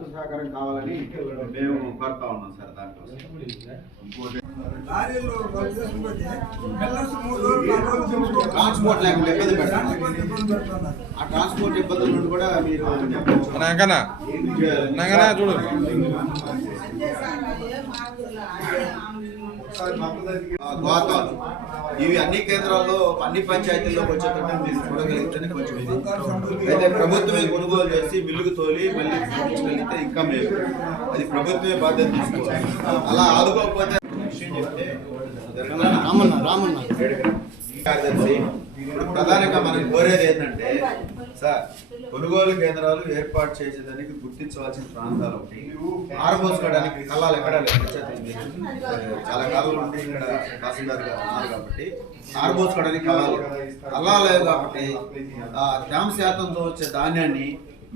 వంతు సహకారం కావాలని మేము కోరుతా ఉన్నాం సార్. దాంట్లో ట్రాన్స్పోర్ట్ లేకుండా ఇబ్బంది పెడతాం. ఆ ట్రాన్స్పోర్ట్ ఇబ్బందుల నుండి కూడా మీరు చూడు గోతాలు ఇవి అన్ని కేంద్రాల్లో అన్ని పంచాయతీల్లోకి వచ్చేటట్టు మీరు చూడగలిగితేనే కొంచెం అయితే ప్రభుత్వమే కొనుగోలు చేసి మిల్లుకు తోలి మళ్ళీ చూపించగలిగితే ఇంకా మేలు. అది ప్రభుత్వమే బాధ్యత తీసుకోవాలి. అలా ఆదుకోకపోతే విషయం చెప్తే కార్యదర్శి ప్రధానంగా మనం కోరేది ఏంటంటే సార్, కొనుగోలు కేంద్రాలు ఏర్పాటు చేసేదానికి గుర్తించవలసిన ప్రాంతాలు ఒకటి. ఆరబోసుకోవడానికి కళ్ళాలు ఎక్కడ చాలా కాలం నుండి ఇక్కడ తహసీల్దార్గా ఉన్నారు కాబట్టి ఆరబోసుకోవడానికి కళ్ళాలు లేవు కాబట్టి తేమ శాతంతో వచ్చే ధాన్యాన్ని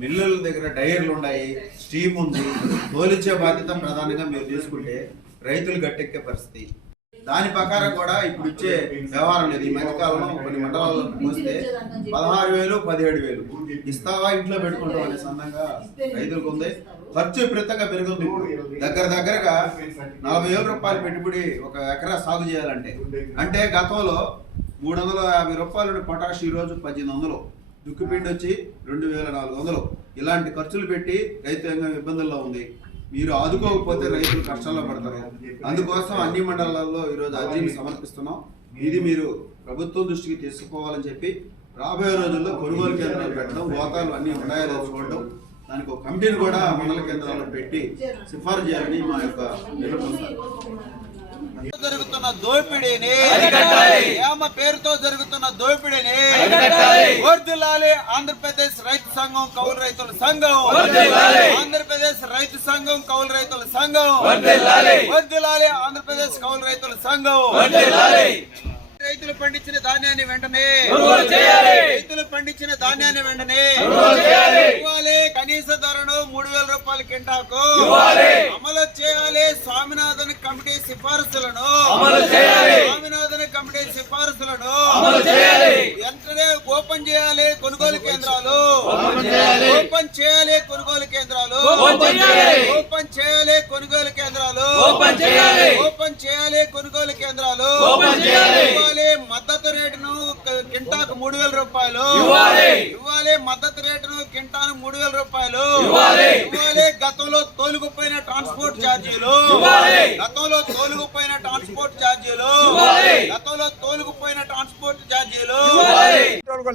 మిల్లుల దగ్గర డైర్లు ఉన్నాయి, స్టీమ్ ఉంది, తోలించే బాధ్యత ప్రధానంగా మీరు తీసుకుంటే రైతులు గట్టెక్కే పరిస్థితి. దాని ప్రకారం కూడా ఇప్పుడు ఇచ్చే వ్యవహారం లేదు. ఈ మధ్యకాలంలో కొన్ని మండలాల్లో పోస్తే 16,000 17,000 ఇస్తావా ఇంట్లో పెట్టుకుంటాం అనే సందంగా రైతులకు ఉంది. ఖర్చు విపరీతంగా పెరుగుతుంది. దగ్గరగా 40,000 రూపాయలు పెట్టుబడి ఒక ఎకరా సాగు చేయాలంటే. అంటే గతంలో 350 రూపాయలు పొటాష్ ఈ రోజు 1800, దుక్కిపిండి వచ్చి 2,400. ఇలాంటి ఖర్చులు పెట్టి రైతు ఇబ్బందుల్లో ఉంది. మీరు ఆదుకోకపోతే రైతులు కష్టాల్లో పడతారు. అందుకోసం అన్ని మండలాల్లో ఈరోజు అర్జీని సమర్పిస్తున్నాం. ఇది మీరు ప్రభుత్వం దృష్టికి తీసుకోవాలని చెప్పి రాబోయే రోజుల్లో కొనుగోలు కేంద్రాలు పెట్టడం, గోతాలు అన్ని ఉన్నాయో చూడడం, దానికి ఒక కమిటీని కూడా మండల కేంద్రాల్లో పెట్టి సిఫారసు చేయాలని మా యొక్క జరుగుతున్న దోపిడీని, పేరుతో జరుగుతున్న దోపిడీని వర్ధిల్లాలి ఆంధ్రప్రదేశ్ రైతు సంఘం కౌలు రైతుల సంఘం, ఆంధ్రప్రదేశ్ రైతు సంఘం కౌలు రైతుల సంఘం, వర్ధిల్లాలి ఆంధ్రప్రదేశ్ కౌలు రైతుల సంఘం. రైతులు పండించిన ధాన్యాన్ని వెంటనే ఇవ్వాలి. కనీస ధరను 3,000 రూపాయల కింటాకు అమలు చేయాలి. స్వామినాథన్ కమిటీ సిఫారసులను వెంటనే ఓపెన్ చేయాలి. కొనుగోలు కేంద్రాలు ఓపెన్ చేయాలి. కొనుగోలు కేంద్రాలు ఓపెన్ చేయాలి. కొనుగోలు కేంద్రాలు మద్దతు రేటును కింటాకు 3,000 రూపాయలు ఇవ్వాలి. మద్దతు రేటును కింటాను 3,000 రూపాయలు ఇవ్వాలి. గతంలో తోలుకుపోయిన ట్రాన్స్పోర్ట్ ఛార్జీలు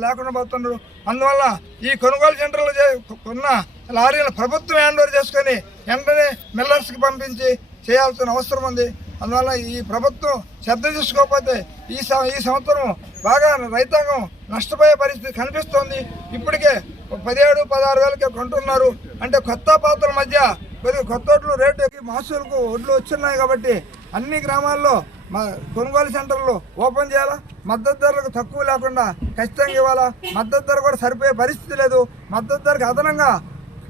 లేకుండా పోతున్నారు. అందువల్ల ఈ కొనుగోలు సెంటర్లు కొన్న లారీలు ప్రభుత్వం హ్యాండ్ ఓవర్ చేసుకుని వెంటనే మిల్లర్స్ కి పంపించి చేయాల్సిన అవసరం ఉంది. అందువల్ల ఈ ప్రభుత్వం శ్రద్ధ తీసుకోకపోతే ఈ సంవత్సరం బాగా రైతాంగం నష్టపోయే పరిస్థితి కనిపిస్తోంది. ఇప్పటికే 17-16 వేలకే కొంటున్నారు. అంటే కొత్త పాత్రల మధ్య కొత్త ఒడ్లు రేటు మహసూలుకు ఒడ్లు వచ్చున్నాయి కాబట్టి అన్ని గ్రామాల్లో కొనుగోలు సెంటర్లు ఓపెన్ చేయాలా. మద్దతు ధరలకు తక్కువ లేకుండా ఖచ్చితంగా ఇవ్వాలా. మద్దతు ధర కూడా సరిపోయే పరిస్థితి లేదు. మద్దతు ధరకు అదనంగా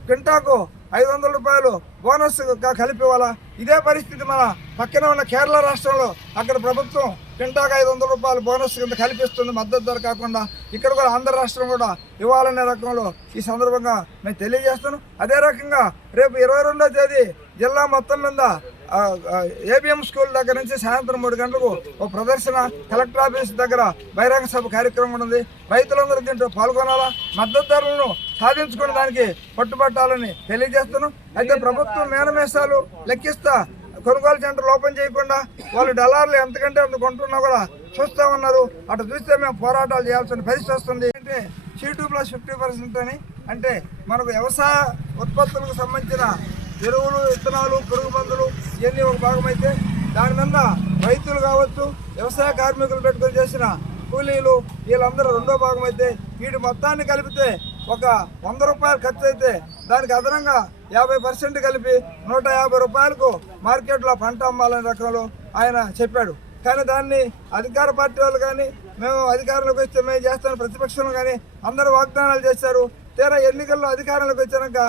కింటాకు 500 రూపాయలు బోనస్ కలిపి ఇవ్వాలా. ఇదే పరిస్థితి మన పక్కన ఉన్న కేరళ రాష్ట్రంలో. అక్కడ ప్రభుత్వం కింటాకు 500 రూపాయలు బోనస్ కింద కల్పిస్తుంది మద్దతు ధర కాకుండా. ఇక్కడ కూడా ఆంధ్ర రాష్ట్రం కూడా ఇవ్వాలనే రకంలో ఈ సందర్భంగా మేము తెలియజేస్తున్నాం. అదే రకంగా రేపు 22వ తేదీ జిల్లా మొత్తం మీద ఏబిఎం స్కూల్ దగ్గర నుంచి సాయంత్రం 3 గంటలకు ఒక ప్రదర్శన, కలెక్టర్ ఆఫీస్ దగ్గర బహిరంగ సభ కార్యక్రమం ఉంది. రైతులందరూ దీంట్లో పాల్గొనాలా. మద్దతు ధరలను సాధించుకునే దానికి పట్టుబట్టాలని తెలియజేస్తున్నాం. అయితే ప్రభుత్వం మేనమేసాలు లెక్కిస్తా కొనుగోలు సెంటర్లు ఓపెన్ చేయకుండా వాళ్ళు డలార్లు ఎంతకంటే అంత కొంటున్నా కూడా చూస్తామన్నారు. అటు చూస్తే మేము పోరాటాలు చేయాల్సిన పరిస్థితి వస్తుంది. అంటే C2+50% అని అంటే మనకు వ్యవసాయ ఉత్పత్తులకు సంబంధించిన ఎరువులు, విత్తనాలు, పురుగు మందులు ఇవన్నీ ఒక భాగమైతే దాని మీద రైతులు కావచ్చు, వ్యవసాయ కార్మికులు పెట్టుకొని చేసిన కూలీలు వీళ్ళందరూ రెండో భాగం అయితే వీటి మొత్తాన్ని కలిపితే ఒక 100 రూపాయలు ఖర్చు అయితే దానికి అదనంగా 50% కలిపి 150 రూపాయలకు మార్కెట్లో పంట అమ్మాలనే రకంలో ఆయన చెప్పాడు. కానీ దాన్ని అధికార పార్టీ వాళ్ళు కానీ మేము అధికారంలోకి వస్తే మేము చేస్తాను ప్రతిపక్షంలో కానీ అందరూ వాగ్దానాలు చేశారు. తీరా ఎన్నికల్లో అధికారంలోకి వచ్చాక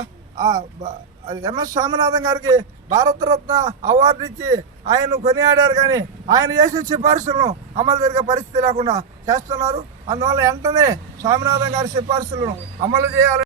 ఎంఎస్ స్వామినాథన్ గారికి భారతరత్న అవార్డు ఇచ్చి ఆయన కొనియాడారు. కానీ ఆయన చేసిన సిఫార్సులను అమలు జరిగే పరిస్థితి లేకుండా చేస్తున్నారు. అందువల్ల వెంటనే స్వామినాథన్ గారి సిఫార్సులను అమలు చేయాలని